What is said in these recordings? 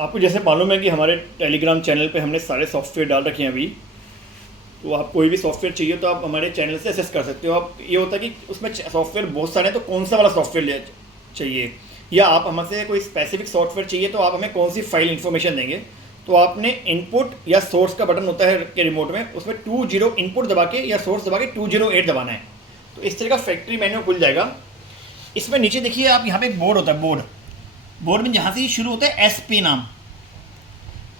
आपको जैसे मालूम है कि हमारे टेलीग्राम चैनल पे हमने सारे सॉफ्टवेयर डाल रखे हैं अभी। तो आप कोई भी सॉफ्टवेयर चाहिए तो आप हमारे चैनल से एक्सेस कर सकते हो। आप ये होता है कि उसमें सॉफ्टवेयर बहुत सारे हैं, तो कौन सा वाला सॉफ्टवेयर ले चाहिए, या आप हमसे कोई स्पेसिफिक सॉफ्टवेयर चाहिए तो आप हमें कौन सी फाइल इन्फॉर्मेशन देंगे। तो आपने इनपुट या सोर्स का बटन होता है के रिमोट में, उसमें 20 इनपुट दबा के या सोर्स दबा के 208 दबाना है। तो इस तरह का फैक्ट्री मेन्यू खुल जाएगा। इसमें नीचे देखिए आप, यहाँ पे एक बोर्ड होता है, बोर्ड में जहाँ से शुरू होता है SP नाम,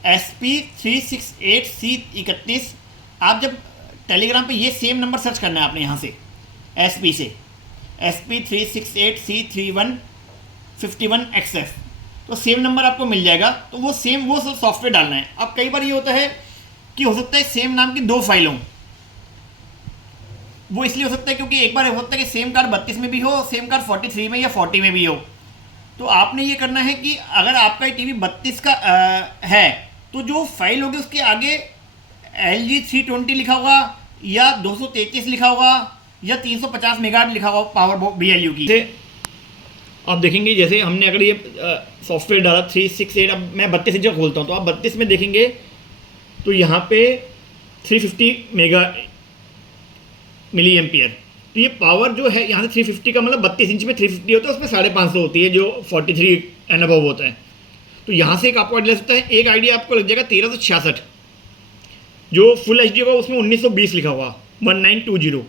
SP368C31। आप जब टेलीग्राम पे ये सेम नंबर सर्च करना है आपने यहाँ से SP से, SP368C3151XF, तो सेम नंबर आपको मिल जाएगा। तो वो सॉफ्टवेयर डालना है। अब कई बार ये होता है कि हो सकता है सेम नाम की 2 फाइल हों। वो इसलिए हो सकता है क्योंकि एक बार हो सकता है कि सेम कार्ड 32 में भी हो, सेम कार्ड 43 में या 40 में भी हो। तो आपने ये करना है कि अगर आपका टीवी 32 का है तो जो फाइल होगी उसके आगे LG320 लिखा होगा, या 233 लिखा होगा, या 350 मेगाहर्ट्ज़ लिखा होगा पावर BLU की। आप देखेंगे जैसे हमने अगर ये सॉफ्टवेयर डाला 368, अब मैं 32 इंच खोलता हूँ तो आप 32 में देखेंगे तो यहाँ पे 350 मेगा मिली एम्पियर। तो ये पावर जो है यहाँ से 350 का मतलब 32 इंच में 350 होता है, उसमें 550 होती है जो 43 एंड अबव होता है। तो यहाँ से एक आपको आइडिया लग सकता है, एक आइडिया आपको लग जाएगा 1366। जो फुल HD होगा उसमें 1920 लिखा हुआ 1920।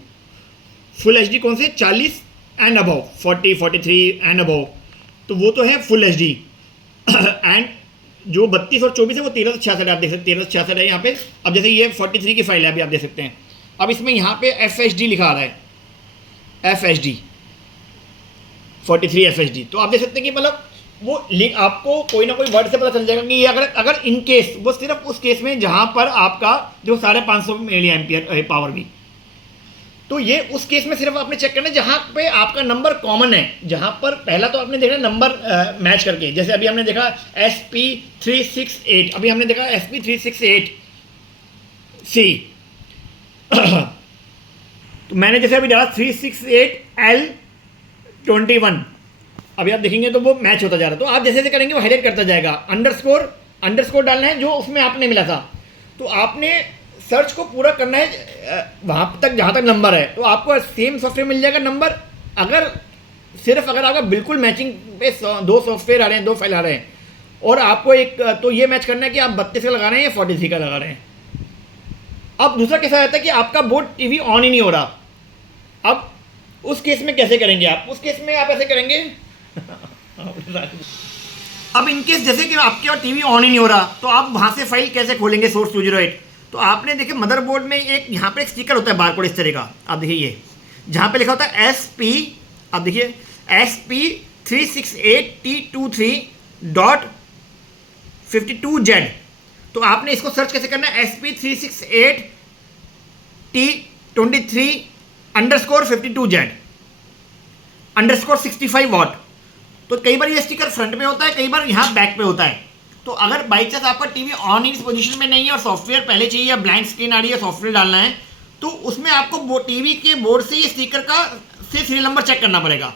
फुल HD कौन से, 40 एंड अबव, 40 43 एंड अबव, तो वो तो है फुल HD। एंड जो 32 और 24 है वो 1366 आप देख सकते हैं, 1366 है यहाँ पे। अब जैसे ये 43 की फाइल है अभी आप देख सकते हैं। अब इसमें यहाँ पे FHD लिखा आ रहा है, FHD 43 FHD। तो आप देख सकते हैं कि मतलब वो लिंक आपको कोई ना कोई वर्ड से पता चल जाएगा कि ये अगर इन केस, वो सिर्फ उस केस में जहाँ पर आपका जो 550 मिली एम्पियर पावर भी, तो ये उस केस में सिर्फ आपने चेक करना है जहाँ पे आपका नंबर कॉमन है। जहाँ पर पहला तो आपने देखना नंबर मैच करके, जैसे अभी हमने देखा SP368, अभी हमने देखा SP368C। तो मैंने जैसे अभी डाला 368L21, अभी आप देखेंगे तो वो मैच होता जा रहा है। तो आप जैसे जैसे करेंगे वो हाईलाइट करता जाएगा। अंडरस्कोर डालना है जो उसमें आपने मिला था। तो आपने सर्च को पूरा करना है वहाँ तक जहाँ तक नंबर है, तो आपको सेम सॉफ्टवेयर मिल जाएगा नंबर। अगर आपका बिल्कुल मैचिंग पे 2 सॉफ्टवेयर आ रहे हैं, 2 फाइल आ रहे हैं, और आपको एक तो ये मैच करना है कि आप 32 का लगा रहे हैं या 43 का लगा रहे हैं। अब दूसरा कैसा रहता है कि आपका बोर्ड टीवी ऑन ही नहीं हो रहा। अब उस केस में कैसे करेंगे आप? उस केस में आप ऐसे करेंगे अब इनकेस जैसे कि आपके और टीवी ऑन ही नहीं हो रहा, तो आप वहाँ से फाइल कैसे खोलेंगे सोर्स 208? तो आपने देखिए मदरबोर्ड में एक यहाँ पे एक स्टिकर होता है बारकोड इस तरह का, आप देखिए ये जहाँ पे लिखा होता है SP, आप देखिए SP368T23.52Z। तो आपने इसको सर्च कैसे करना है? SP368T23_52Z _65 वाट। तो कई बार ये स्टिकर फ्रंट में होता है, कई बार यहाँ बैक पे होता है। तो अगर बाई चांस आपका टीवी ऑन इन पोजीशन में नहीं है और सॉफ्टवेयर पहले चाहिए या ब्लैंक स्क्रीन आ रही है, सॉफ्टवेयर डालना है, तो उसमें आपको टीवी के बोर्ड से ये स्टिकर का से सीरियल नंबर चेक करना पड़ेगा।